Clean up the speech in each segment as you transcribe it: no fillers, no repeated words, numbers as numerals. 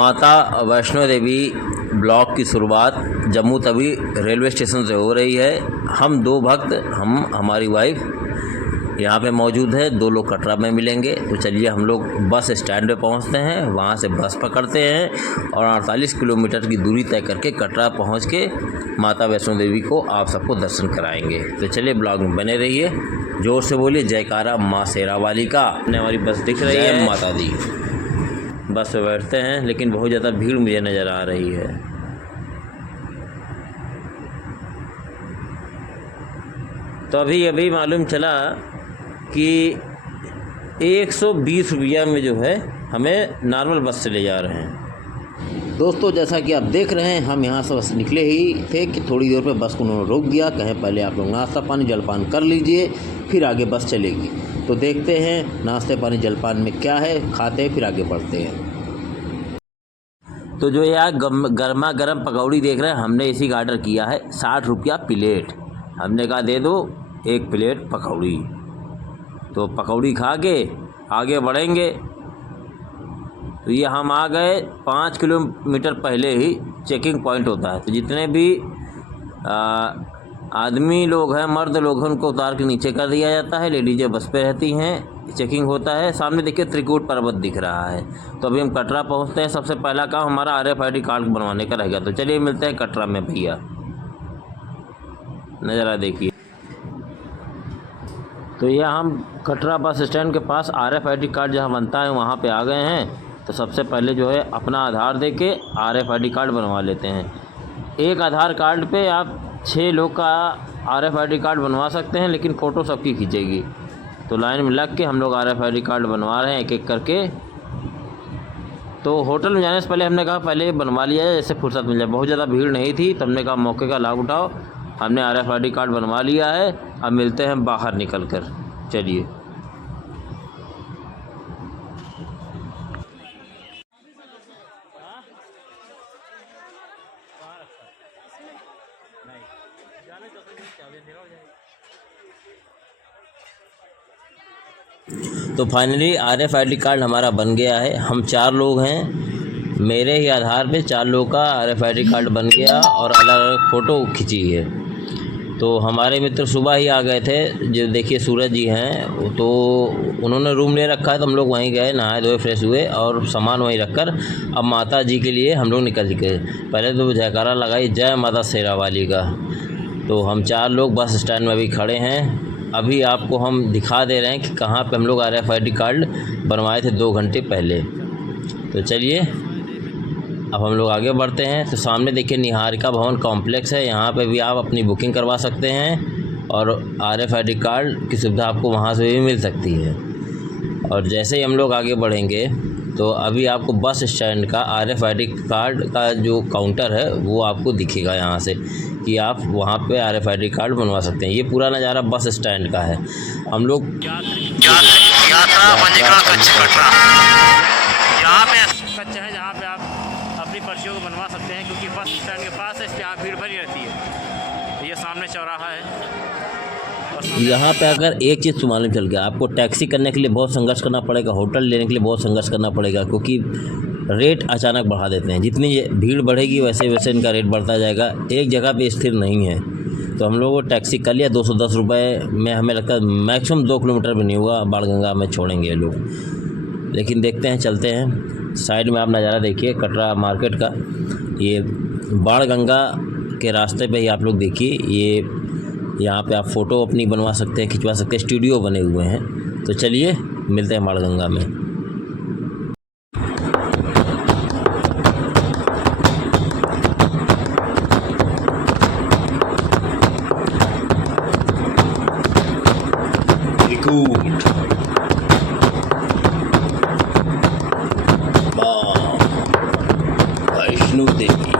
माता वैष्णो देवी ब्लॉग की शुरुआत जम्मू तवी रेलवे स्टेशन से हो रही है। हम दो भक्त, हमारी वाइफ यहाँ पे मौजूद है। दो लोग कटरा में मिलेंगे। तो चलिए हम लोग बस स्टैंड पे पहुँचते हैं, वहाँ से बस पकड़ते हैं और 48 किलोमीटर की दूरी तय करके कटरा पहुँच के माता वैष्णो देवी को आप सबको दर्शन कराएंगे। तो चलिए ब्लॉग में बने रहिए। जोर से बोलिए जयकारा माँ शेरा वाली का। हमारी बस दिख रही है, माता दी। बस पे बैठते हैं, लेकिन बहुत ज़्यादा भीड़ मुझे नज़र आ रही है। तो अभी मालूम चला कि 120 रुपया में जो है हमें नॉर्मल बस से ले जा रहे हैं। दोस्तों, जैसा कि आप देख रहे हैं, हम यहाँ से बस निकले ही थे कि थोड़ी देर पे बस को उन्होंने रोक दिया। कहें पहले आप लोग नाश्ता पानी जलपान कर लीजिए, फिर आगे बस चलेगी। तो देखते हैं नाश्ते पानी जलपान में क्या है, खाते हैं फिर आगे बढ़ते हैं। तो जो यार गर्मा गर्म पकौड़ी देख रहे हैं, हमने इसी का ऑर्डर किया है। 60 रुपया प्लेट। हमने कहा दे दो 1 प्लेट पकौड़ी। तो पकौड़ी खा के आगे बढ़ेंगे। तो ये हम आ गए 5 किलोमीटर पहले ही चेकिंग पॉइंट होता है। तो जितने भी आदमी लोग हैं, मर्द लोग हैं, उनको उतार के नीचे कर दिया जाता है। लेडीजें बस पे रहती हैं, चेकिंग होता है। सामने देखिए त्रिकूट पर्वत दिख रहा है। तो अभी हम कटरा पहुंचते हैं। सबसे पहला काम हमारा RFID कार्ड बनवाने का रहेगा। तो चलिए मिलते हैं कटरा में भैया। नज़ारा देखिए। तो ये हम कटरा बस स्टैंड के पास RFID कार्ड जहाँ बनता है वहाँ पे आ गए हैं। तो सबसे पहले जो है अपना आधार दे के RFID कार्ड बनवा लेते हैं। एक आधार कार्ड पे आप 6 लोग का RFID कार्ड बनवा सकते हैं, लेकिन फ़ोटो सबकी खींचेगी। तो लाइन में लग के हम लोग RFID कार्ड बनवा रहे हैं एक एक करके। तो होटल में जाने से पहले हमने कहा पहले बनवा लिया जाए, जैसे फुर्सत मिल जाए। बहुत ज़्यादा भीड़ नहीं थी, तो हमने कहा मौके का लाभ उठाओ। हमने RFID कार्ड बनवा लिया है। अब मिलते हैं बाहर निकल कर। चलिए। तो फाइनली RFID कार्ड हमारा बन गया है। हम 4 लोग हैं। मेरे ही आधार पे 4 लोग का RFID कार्ड बन गया और अलग अलग फ़ोटो खींची है। तो हमारे मित्र सुबह ही आ गए थे। जो देखिए सूरज जी हैं, तो उन्होंने रूम ले रखा है। तो हम लोग वहीं गए, नहाए धोए फ्रेश हुए और सामान वहीं रखकर अब माता जी के लिए हम लोग निकल गए। पहले तो जयकारा लगाई जय माता शेरा वाली का। तो हम 4 लोग बस स्टैंड में अभी खड़े हैं। अभी आपको हम दिखा दे रहे हैं कि कहाँ पे हम लोग RFID कार्ड बनवाए थे 2 घंटे पहले। तो चलिए अब हम लोग आगे बढ़ते हैं। तो सामने देखिए निहारिका भवन कॉम्प्लेक्स है। यहाँ पे भी आप अपनी बुकिंग करवा सकते हैं और RFID कार्ड की सुविधा आपको वहाँ से भी मिल सकती है। और जैसे ही हम लोग आगे बढ़ेंगे तो अभी आपको बस स्टैंड का RFID कार्ड का जो काउंटर है वो आपको दिखेगा यहाँ से, कि आप वहाँ पे RFID कार्ड बनवा सकते हैं। ये पूरा नज़ारा बस स्टैंड का है। हम लोग यात्रा पंजीकरण कटरा यहाँ पे कच्चा है, जहाँ पे आप अपनी पर्चियों को बनवा सकते हैं, क्योंकि बस स्टैंड के पास है, इसलिए यहाँ भीड़ भरी रहती है। ये सामने चौराहा है। यहाँ पे अगर एक चीज़ मालूम चल गया, आपको टैक्सी करने के लिए बहुत संघर्ष करना पड़ेगा, होटल लेने के लिए बहुत संघर्ष करना पड़ेगा, क्योंकि रेट अचानक बढ़ा देते हैं। जितनी भीड़ बढ़ेगी वैसे वैसे इनका रेट बढ़ता जाएगा। एक जगह पे स्थिर नहीं है। तो हम लोगों को टैक्सी कर लिया 210 रुपये में। हमें लगता है मैक्सिमम 2 किलोमीटर भी नहीं हुआ, बाणगंगा में छोड़ेंगे ये लोग। लेकिन देखते हैं, चलते हैं। साइड में आप नज़ारा देखिए कटरा मार्केट का। ये बाणगंगा के रास्ते पे ही आप लोग देखिए, ये यहाँ पे आप फ़ोटो अपनी बनवा सकते हैं, खिंचवा सकते हैं। स्टूडियो बने हुए हैं। तो चलिए मिलते हैं बाणगंगा में। वैष्णो देवी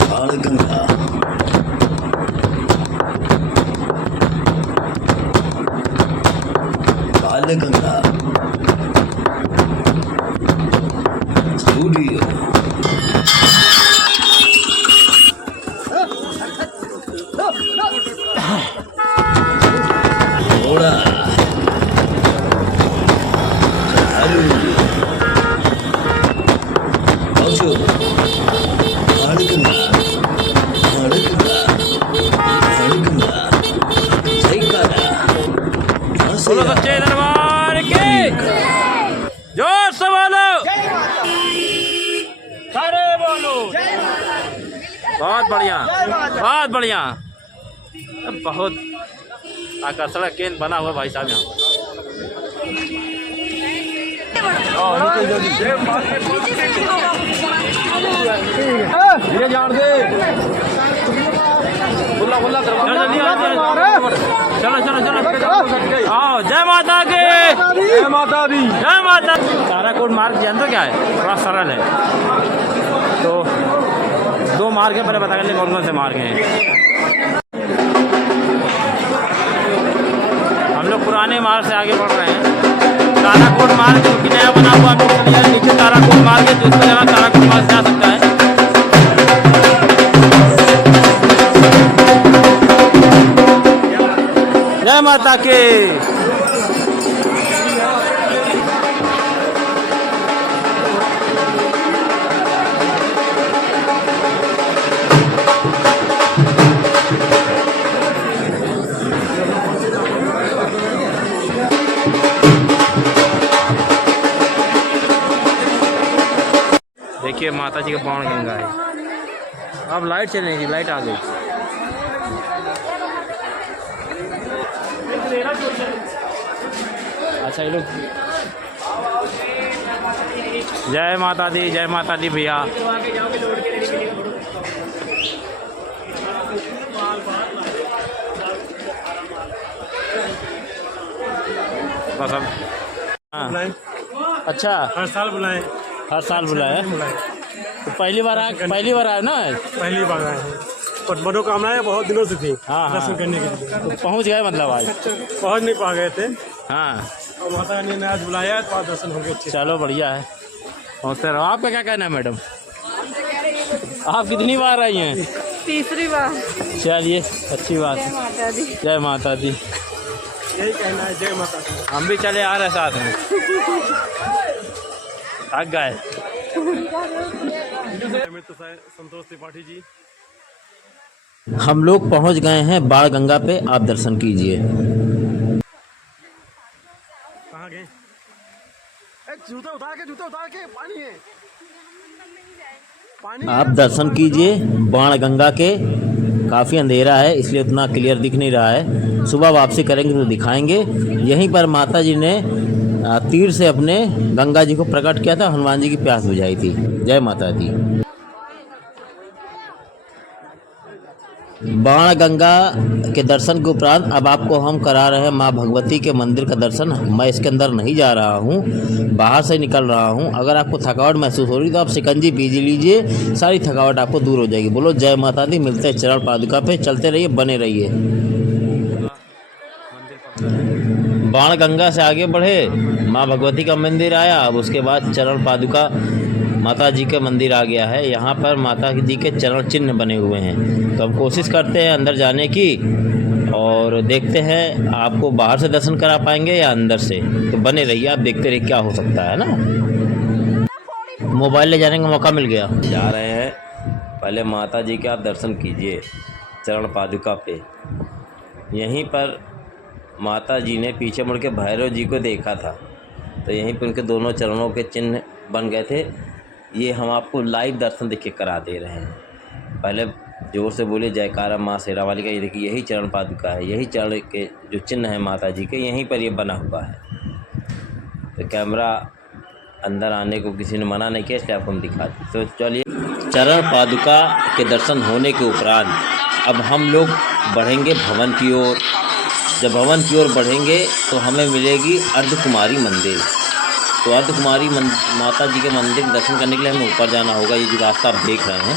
बाणगंगा। बाणगंगा स्टूडियो। घोड़ा चालू। बहुत बढ़िया, बहुत बढ़िया। बहुत आकर्षण केंद्र बना हुआ भाई साहब यहाँ। चलो चलो चलो आओ। जय माता की, जय माता दी, जय माता। ताराकोट मार्ग जानते हो क्या है? थोड़ा सरल है। तो 2 मार्ग है, पहले बता कर ले कौन कौन से मार्ग हैं। हम लोग पुराने मार्ग से आगे बढ़ रहे हैं। ताराकोट मार्ग जो कि नया बना हुआ है, नीचे ताराकोट मार्ग है, जिसको जाना ताराकोट मार्ग से जा सकता है। जय माता के। देखिए माता जी का बाण गंगा है। अब लाइट चलेगी, लाइट आ गई। अच्छा ये लोग। जय माता दी भैया। बस अब हाँ। अच्छा हर साल बुलाएं, हर साल बुलाया। तो पहली बार आया ना? पहली बार आए हैं और मनोकामनाएं बहुत दिनों से थी हाँ दर्शन करने के लिए। तो पहुँच गए मतलब आज? पहुँच नहीं पा गए थे हाँ। और माता रानी ने आज बुलाया है तो आज दर्शन हो गए अच्छे। चलो बढ़िया है, पहुँचते रहो। आपका क्या कहना है मैडम? आप कितनी बार आई हैं? तीसरी बार। चलिए अच्छी बात जय है। माता दी। जय माता दी। यही कहना है, जय माता दी। हम भी चले आ रहे साथ में। थक गए। संतोष त्रिपाठी जी। हम लोग पहुंच गए हैं बाण गंगा पे, आप दर्शन कीजिए। कहाँ गए? जूता उतार के पानी है। आप दर्शन कीजिए बाण गंगा के। काफ़ी अंधेरा है इसलिए उतना क्लियर दिख नहीं रहा है। सुबह वापसी करेंगे तो दिखाएंगे। यहीं पर माता जी ने तीर से अपने गंगा जी को प्रकट किया था, हनुमान जी की प्यास बुझाई थी। जय माता दी। बाण गंगा के दर्शन के उपरांत अब आपको हम करा रहे हैं माँ भगवती के मंदिर का दर्शन। मैं इसके अंदर नहीं जा रहा हूँ, बाहर से निकल रहा हूँ। अगर आपको थकावट महसूस हो रही तो आप शिकंजी पी लीजिए, सारी थकावट आपको दूर हो जाएगी। बोलो जय माता दी। मिलते हैं चरण पादुका पे, चलते रहिए, बने रहिए। बाण गंगा से आगे बढ़े, माँ भगवती का मंदिर आया। अब उसके बाद चरण पादुका माता जी के मंदिर आ गया है। यहाँ पर माता जी के चरण चिन्ह बने हुए हैं। तो हम कोशिश करते हैं अंदर जाने की और देखते हैं आपको बाहर से दर्शन करा पाएंगे या अंदर से। तो बने रहिए, आप देखते रहिए क्या हो सकता है ना। मोबाइल ले जाने का मौका मिल गया। जा रहे हैं, पहले माता जी के आप दर्शन कीजिए चरण पादुका पे। यहीं पर माता जी ने पीछे मुड़ के भैरव जी को देखा था, तो यहीं पर उनके दोनों चरणों के चिन्ह बन गए थे। ये हम आपको लाइव दर्शन देख के करा दे रहे हैं। पहले जोर से बोलिए जयकारा माँ शेरा वाली का। ये देखिए यही चरण पादुका है, यही चरण के जो चिन्ह है माता जी के, यहीं पर ये बना हुआ है। तो कैमरा अंदर आने को किसी ने मना नहीं किया, इसलिए आपको हम दिखा दें। तो चलिए, चरण पादुका के दर्शन होने के उपरांत अब हम लोग बढ़ेंगे भवन की ओर। जब भवन की ओर बढ़ेंगे तो हमें मिलेगी अर्धकुमारी मंदिर। तो अर्धकुमारी माता जी के मंदिर दर्शन करने के लिए हमें ऊपर जाना होगा। ये जो रास्ता आप देख रहे हैं,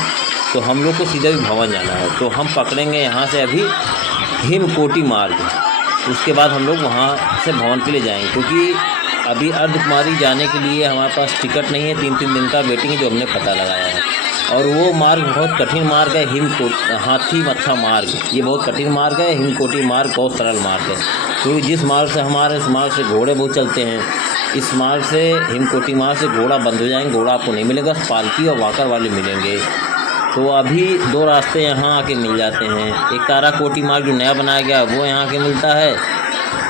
तो हम लोग को सीधा भी भवन जाना है। तो हम पकड़ेंगे यहाँ से अभी हिमकोटि मार्ग। उसके बाद हम लोग वहाँ से भवन के लिए जाएंगे, क्योंकि अभी अर्धकुमारी जाने के लिए हमारे पास टिकट नहीं है। 3-3 दिन का वेटिंग है, जो हमने पता लगाया है। और वो मार्ग बहुत कठिन मार्ग है, हाथी मत्था मार्ग। ये बहुत कठिन मार्ग है। हिमकोटि मार्ग बहुत सरल मार्ग है, क्योंकि जिस मार्ग से हमारे इस मार्ग से घोड़े बहुत चलते हैं, इस मार्ग से हिमकोटि मार्ग से घोड़ा बंद हो जाएंगे। घोड़ा आपको नहीं मिलेगा, पालकी और वाकर वाले मिलेंगे। तो अभी 2 रास्ते यहाँ आके मिल जाते हैं। एक ताराकोटि मार्ग जो नया बनाया गया वो यहाँ आके मिलता है,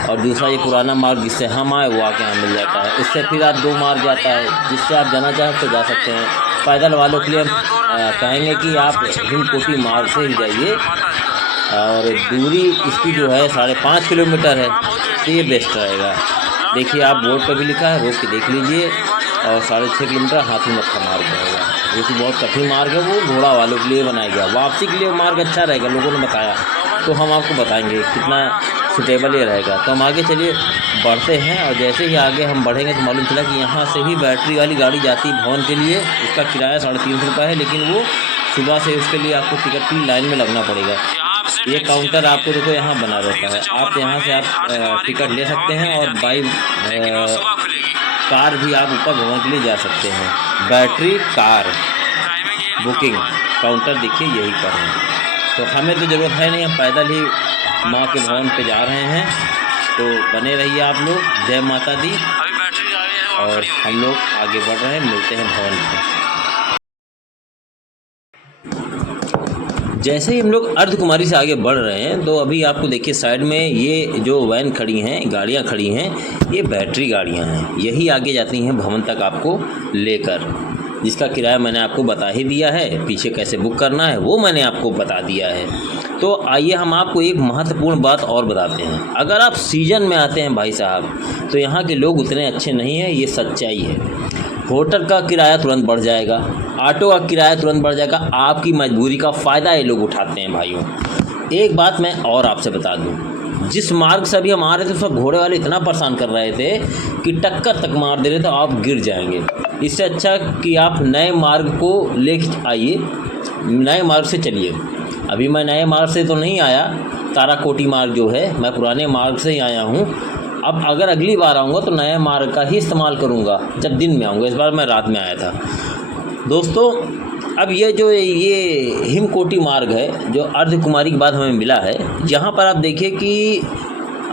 और दूसरा ये पुराना मार्ग जिससे हम आए वो आके यहाँ मिल जाता है। इससे फिर आप 2 मार्ग जाता है, जिससे आप जाना चाहें तो जा सकते हैं। पैदल वालों के लिए कहेंगे कि आप हिमकोटी मार्ग से ही जाइए, और दूरी इसकी जो है 5.5 किलोमीटर है, तो ये बेस्ट रहेगा। देखिए आप बोर्ड पर भी लिखा है, रोक के देख लीजिए। और 6.5 किलोमीटर हाथी मत्था मार्ग रहेगा, जो कि बहुत कठिन मार्ग है, वो घोड़ा वालों के लिए बनाया गया। वापसी के लिए मार्ग अच्छा रहेगा, लोगों ने बताया, तो हम आपको बताएंगे कितना सुटेबल ये रहेगा। तो हम आगे चलिए बढ़ते हैं, और जैसे ही आगे हम बढ़ेंगे तो मालूम चला कि यहाँ से ही बैटरी वाली गाड़ी जाती है भवन के लिए। उसका किराया 350 रुपये है, लेकिन वो सुबह से उसके लिए आपको टिकट की लाइन में लगना पड़ेगा। ये काउंटर आपको देखो यहाँ बना रहता है, आप यहाँ से आप टिकट ले सकते हैं, और बाई कार भी आप ऊपर भवन के लिए जा सकते हैं। बैटरी कार बुकिंग काउंटर देखिए यही पर है। तो हमें तो ज़रूरत है नहीं, हम पैदल ही माँ के भवन पे जा रहे हैं। तो बने रहिए आप लोग, जय माता दी। और हम लोग आगे बढ़ रहे हैं, मिलते हैं भवन पर। जैसे ही हम लोग अर्धकुमारी से आगे बढ़ रहे हैं, तो अभी आपको देखिए साइड में ये जो वैन खड़ी हैं, गाड़ियां खड़ी हैं, ये बैटरी गाड़ियां हैं। यही आगे जाती हैं भवन तक आपको लेकर, जिसका किराया मैंने आपको बता ही दिया है। पीछे कैसे बुक करना है वो मैंने आपको बता दिया है। तो आइए हम आपको एक महत्वपूर्ण बात और बताते हैं। अगर आप सीजन में आते हैं भाई साहब, तो यहाँ के लोग उतने अच्छे नहीं हैं, ये सच्चाई है। होटल का किराया तुरंत बढ़ जाएगा, ऑटो का किराया तुरंत बढ़ जाएगा। आपकी मजबूरी का फ़ायदा ये लोग उठाते हैं भाइयों। एक बात मैं और आपसे बता दूं, जिस मार्ग से अभी हम आ रहे थे, उस वक्त घोड़े वाले इतना परेशान कर रहे थे कि टक्कर तक मार दे रहे थे, आप गिर जाएंगे। इससे अच्छा कि आप नए मार्ग को लेकर आइए, नए मार्ग से चलिए। अभी मैं नए मार्ग से तो नहीं आया, ताराकोटी मार्ग जो है, मैं पुराने मार्ग से ही आया हूँ। अब अगर अगली बार आऊँगा तो नए मार्ग का ही इस्तेमाल करूँगा जब दिन में आऊँगा। इस बार मैं रात में आया था। दोस्तों, अब ये जो ये हिमकोटी मार्ग है, जो अर्धकुमारी के बाद हमें मिला है, यहाँ पर आप देखिए कि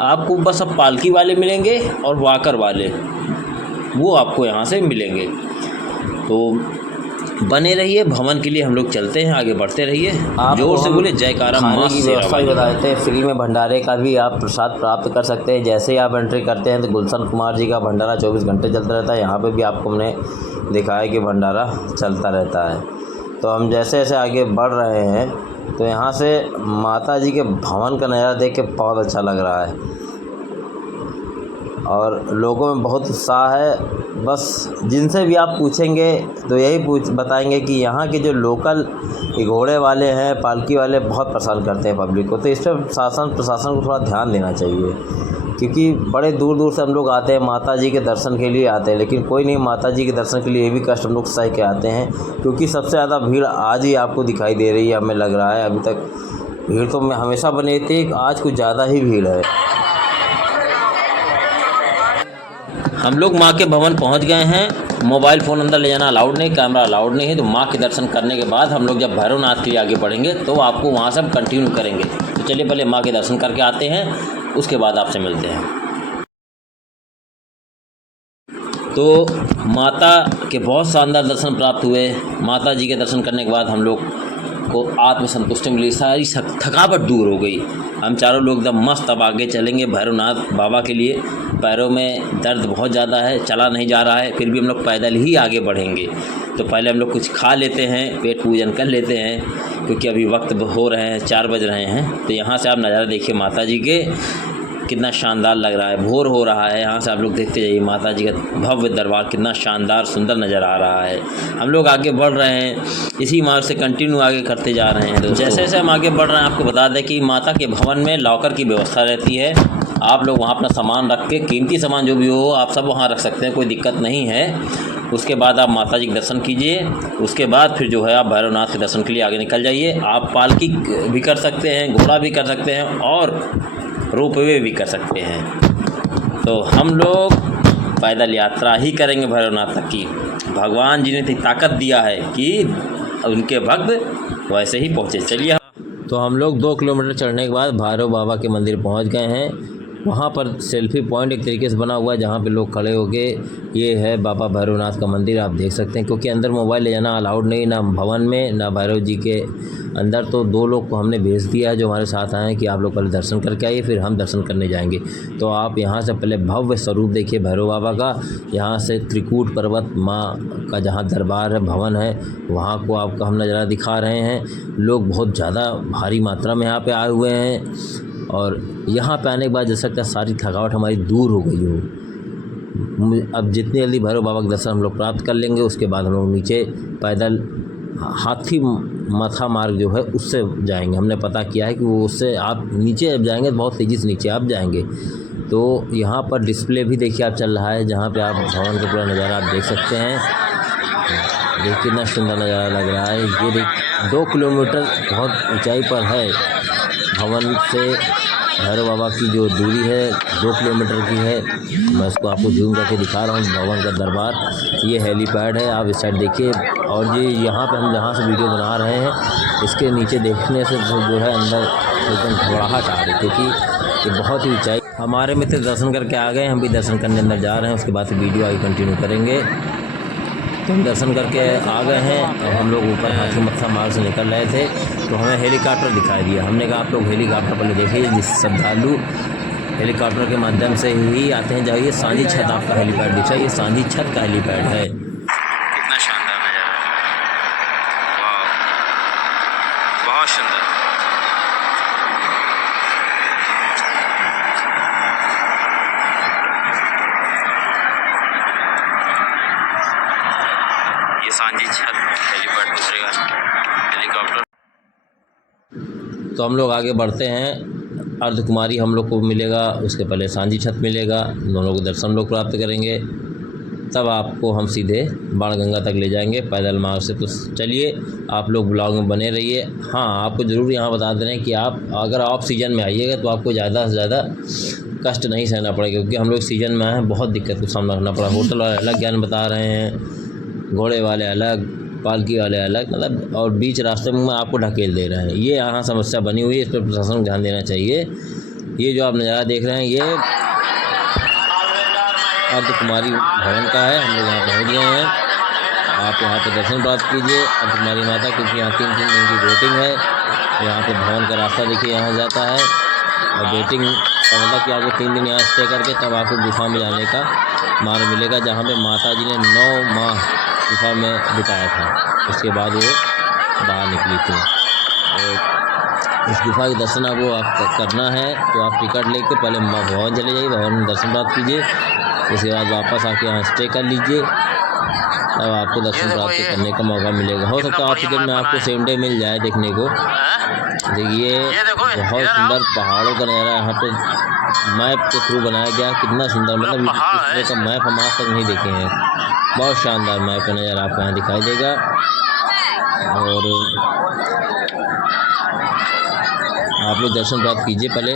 आपको बस अब पालकी वाले मिलेंगे और वाकर वाले, वो आपको यहाँ से मिलेंगे। तो बने रहिए, भवन के लिए हम लोग चलते हैं, आगे बढ़ते रहिए। जोर से बोले जयकारा माँ की व्यवस्था भी बताए थे। फ्री में भंडारे का भी आप प्रसाद प्राप्त कर सकते हैं। जैसे ही आप एंट्री करते हैं तो गुलशन कुमार जी का भंडारा 24 घंटे चलता रहता है। यहाँ पे भी आपको हमने दिखाया कि भंडारा चलता रहता है। तो हम जैसे जैसे आगे बढ़ रहे हैं, तो यहाँ से माता जी के भवन का नज़ारा देख के बहुत अच्छा लग रहा है, और लोगों में बहुत उत्साह है। बस जिनसे भी आप पूछेंगे तो यही बताएंगे कि यहाँ के जो लोकल घोड़े वाले हैं, पालकी वाले, बहुत परेशान करते हैं पब्लिक को। तो इस पर प्रशासन को थोड़ा ध्यान देना चाहिए, क्योंकि बड़े दूर दूर से हम लोग आते हैं, माता जी के दर्शन के लिए आते हैं, लेकिन कोई नहीं माता जी के दर्शन के लिए ये भी कष्ट हम लोग सह के आते हैं। क्योंकि सबसे ज़्यादा भीड़ आज ही आपको दिखाई दे रही है, हमें लग रहा है। अभी तक भीड़ तो हमेशा बनी थी, आज कुछ ज़्यादा ही भीड़ है। हम लोग माँ के भवन पहुँच गए हैं। मोबाइल फ़ोन अंदर ले जाना अलाउड नहीं, कैमरा अलाउड नहीं है। तो माँ के दर्शन करने के बाद हम लोग जब भैरवनाथ के लिए आगे बढ़ेंगे, तो आपको वहाँ से हम कंटिन्यू करेंगे। तो चलिए पहले माँ के दर्शन करके आते हैं, उसके बाद आपसे मिलते हैं। तो माता के बहुत शानदार दर्शन प्राप्त हुए। माता जी के दर्शन करने के बाद हम लोग को आत्मसंतुष्टि मिली, सारी थकावट दूर हो गई। हम चारों लोग एकदम मस्त अब आगे चलेंगे भैरवनाथ बाबा के लिए। पैरों में दर्द बहुत ज़्यादा है, चला नहीं जा रहा है, फिर भी हम लोग पैदल ही आगे बढ़ेंगे। तो पहले हम लोग कुछ खा लेते हैं, पेट पूजन कर लेते हैं, क्योंकि अभी वक्त हो रहे हैं, 4 बज रहे हैं। तो यहाँ से आप नज़ारा देखिए माता जी के, कितना शानदार लग रहा है। भोर हो रहा है, यहाँ से आप लोग देखते जाइए माता जी का भव्य दरबार कितना शानदार सुंदर नज़र आ रहा है। हम लोग आगे बढ़ रहे हैं, इसी मार्ग से कंटिन्यू आगे करते जा रहे हैं। जैसे जैसे हम आगे बढ़ रहे हैं, आपको बता दें कि माता के भवन में लॉकर की व्यवस्था रहती है। आप लोग वहाँ अपना सामान रख के, कीमती सामान जो भी हो आप सब वहाँ रख सकते हैं, कोई दिक्कत नहीं है। उसके बाद आप माता जी के दर्शन कीजिए। उसके बाद फिर जो है आप भैरवनाथ के दर्शन के लिए आगे निकल जाइए। आप पालकी भी कर सकते हैं, घोड़ा भी कर सकते हैं, और रोपवे भी कर सकते हैं। तो हम लोग पैदल यात्रा ही करेंगे भैरवनाथ तक की। भगवान जी ने इतनी ताकत दिया है कि उनके भक्त वैसे ही पहुँचे। चलिए, तो हम लोग 2 किलोमीटर चढ़ने के बाद भैरव बाबा के मंदिर पहुँच गए हैं। वहाँ पर सेल्फी पॉइंट एक तरीके से बना हुआ है जहाँ पे लोग खड़े होके, ये है बाबा भैरवनाथ का मंदिर, आप देख सकते हैं। क्योंकि अंदर मोबाइल ले जाना अलाउड नहीं, ना भवन में ना भैरव जी के अंदर। तो 2 लोग को हमने भेज दिया है जो हमारे साथ आए हैं कि आप लोग पहले दर्शन करके आइए, फिर हम दर्शन करने जाएंगे। तो आप यहाँ से पहले भव्य स्वरूप देखिए भैरव बाबा का। यहाँ से त्रिकूट पर्वत माँ का जहाँ दरबार है, भवन है, वहाँ को आपको हम नज़ारा दिखा रहे हैं। लोग बहुत ज़्यादा भारी मात्रा में यहाँ पे आए हुए हैं और यहाँ पे आने के बाद जैसा कि सारी थकावट हमारी दूर हो गई हो। अब जितनी जल्दी भैरव बाबा के दर्शन हम लोग प्राप्त कर लेंगे, उसके बाद हम लोग नीचे पैदल हाथी माथा मार्ग जो है उससे जाएंगे। हमने पता किया है कि वो उससे आप नीचे जब जाएंगे तो बहुत तेज़ी से नीचे आप जाएंगे। तो यहाँ पर डिस्प्ले भी देखिए आप चल रहा है, जहाँ पे आप भवन का पूरा नज़ारा आप देख सकते हैं। देखिए कितना सुंदर नज़ारा लग रहा है। ये देख 2 किलोमीटर बहुत ऊंचाई पर है भवन से भैरव बाबा की जो दूरी है 2 किलोमीटर की है। मैं इसको आपको जूम करके दिखा रहा हूँ। भवन का दरबार, ये हेलीपैड है, आप इस साइड देखिए। और ये यहाँ पे हम जहाँ से वीडियो बना रहे हैं, इसके नीचे देखने से जो है अंदर एकदम घबराहट आ रही, क्योंकि ये बहुत ही ऊंचाई। हमारे मित्र दर्शन करके आ गए, हम भी दर्शन करने अंदर जा रहे हैं। उसके बाद वीडियो आगे कंटिन्यू करेंगे। तो हम दर्शन करके आ गए हैं। अब हम लोग ऊपर हाथी मत्था मार्ग से निकल रहे थे तो हमें हेलीकॉप्टर दिखाई दिया। हमने कहा आप लोग हेलीकॉप्टर पहले देखिए। जिस श्रद्धालु हेलीकॉप्टर के माध्यम से ही आते हैं, जाइए सांझी छत आपका हेलीपैड दिखा, ये सांझी छत का हेलीपैड है। कितना शानदार नज़ारा है, वाह बहुत सुंदर। ये सांझी छत हेलीपैड दूसरे का हेलीकॉप्टर। तो हम लोग आगे बढ़ते हैं। अर्धकुमारी हम लोग को मिलेगा, उसके पहले सांझी छत मिलेगा, दोनों को दर्शन लोग प्राप्त करेंगे। तब आपको हम सीधे बाणगंगा तक ले जाएंगे पैदल मार्ग से। तो चलिए आप लोग ब्लॉग में बने रहिए। हाँ, आपको ज़रूर यहाँ बता दे रहे हैं कि आप अगर ऑफ सीजन में आइएगा तो आपको ज़्यादा से ज़्यादा कष्ट नहीं सहना पड़ेगा, क्योंकि हम लोग सीजन में आए हैं, बहुत दिक्कत का सामना करना पड़ा। होटल वाले अलग ज्ञान बता रहे हैं, घोड़े वाले अलग, पालकी वाले अलग, मतलब और बीच रास्ते में आपको ढकेल दे रहे हैं। ये यहाँ समस्या बनी हुई है, इस पर प्रशासन को ध्यान देना चाहिए। ये जो आप नज़ारा देख रहे हैं ये अर्धकुमारी भवन का है। हम लोग यहाँ पहुँच गए हैं। आप यहाँ पे दर्शन प्राप्त कीजिए अर्धकुमारी माता, क्योंकि यहाँ 3 दिन की वेटिंग है। यहाँ पे भवन का रास्ता देखिए यहाँ जाता है, और वेटिंग का मतलब कि आपको 3 दिन यहाँ स्टे करके तब आपको गुफा में जाने का मार्ग मिलेगा, जहाँ पे माता जी ने 9 माह गुफा में बिताया था। उसके बाद वो बाहर निकली थी। इस गुफा के दर्शन आपको करना है तो आप टिकट लेके पहले भवन चले जाइए, भवन में दर्शन प्राप्त कीजिए। उसके बाद वापस आके यहाँ स्टे कर लीजिए, तब आपको दर्शन प्राप्त करने का मौका मिलेगा। हो सकता है ऑफ सीजन में आपको सेम डे मिल जाए देखने को। देखिए बहुत सुंदर पहाड़ों का नज़ारा यहाँ पे मैप के थ्रू बनाया गया। कितना सुंदर, मतलब इस तरह का मैप हम आज तक नहीं देखे हैं। बहुत शानदार मैप का नज़ारा आपको यहाँ दिखाई देगा। और आप लोग दर्शन प्राप्त कीजिए पहले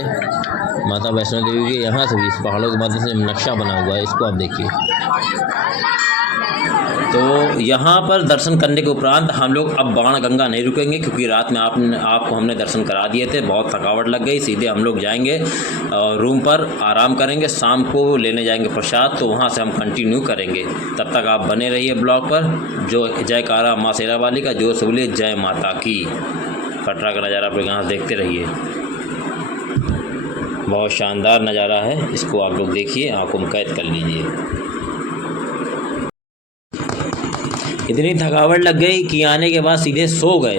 माता वैष्णो देवी के। यहाँ से भी इस पहाड़ों के माध्यम से नक्शा बना हुआ है, इसको आप देखिए। तो यहाँ पर दर्शन करने के उपरांत हम लोग अब बाणगंगा नहीं रुकेंगे, क्योंकि रात में आपको हमने दर्शन करा दिए थे, बहुत थकावट लग गई। सीधे हम लोग जाएंगे रूम पर, आराम करेंगे, शाम को लेने जाएंगे प्रसाद, तो वहाँ से हम कंटिन्यू करेंगे। तब तक आप बने रहिए ब्लॉग पर। जो जयकारा माँ शेरा वाली का, जो से बोले जय माता की। कटरा का नज़ारा आप लोग यहाँ देखते रहिए, बहुत शानदार नज़ारा है। इसको आप लोग देखिए, आंखों में कैद कर लीजिए। इतनी थकावट लग गई कि आने के बाद सीधे सो गए,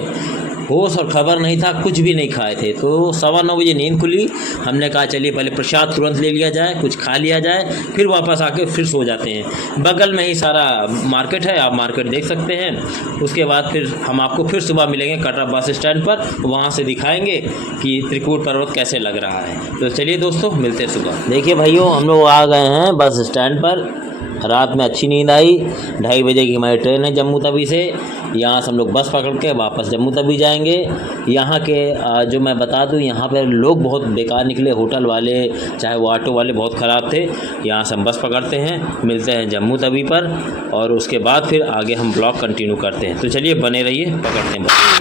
होश और खबर नहीं था, कुछ भी नहीं खाए थे। तो 9:15 बजे नींद खुली। हमने कहा चलिए पहले प्रसाद तुरंत ले लिया जाए, कुछ खा लिया जाए, फिर वापस आके फिर सो जाते हैं। बगल में ही सारा मार्केट है, आप मार्केट देख सकते हैं। उसके बाद फिर हम आपको फिर सुबह मिलेंगे कटरा बस स्टैंड पर, वहाँ से दिखाएंगे कि त्रिकूट पर्वत कैसे लग रहा है। तो चलिए दोस्तों, मिलते हैं सुबह। देखिए भाइयों, हम लोग आ गए हैं बस स्टैंड पर। रात में अच्छी नींद आई। 2:30 बजे की हमारी ट्रेन है जम्मू तवी से। यहाँ से हम लोग बस पकड़ के वापस जम्मू तवी जाएंगे। यहाँ के जो मैं बता दूँ, यहाँ पर लोग बहुत बेकार निकले, होटल वाले चाहे वो ऑटो वाले बहुत ख़राब थे। यहाँ से हम बस पकड़ते हैं, मिलते हैं जम्मू तवी पर, और उसके बाद फिर आगे हम ब्लॉग कंटिन्यू करते हैं। तो चलिए बने रहिए, पकड़ते हैं बस।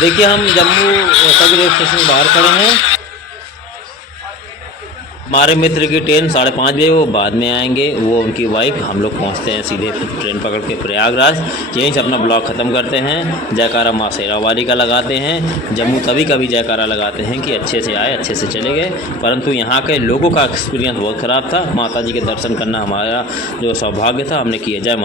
देखिए हम जम्मू तवी रेलवे स्टेशन के बाहर खड़े हैं। हमारे मित्र की ट्रेन 5:30 बजे, वो बाद में आएंगे, वो उनकी वाइफ। हम लोग पहुंचते हैं सीधे ट्रेन पकड़ के प्रयागराज। यहीं से अपना ब्लॉग ख़त्म करते हैं। जयकारा माँ शेरा वाली का लगाते हैं। जम्मू तभी कभी जयकारा लगाते हैं कि अच्छे से आए, अच्छे से चले गए, परंतु यहाँ के लोगों का एक्सपीरियंस बहुत ख़राब था। माता जी के दर्शन करना हमारा जो सौभाग्य था, हमने किए। जय माता।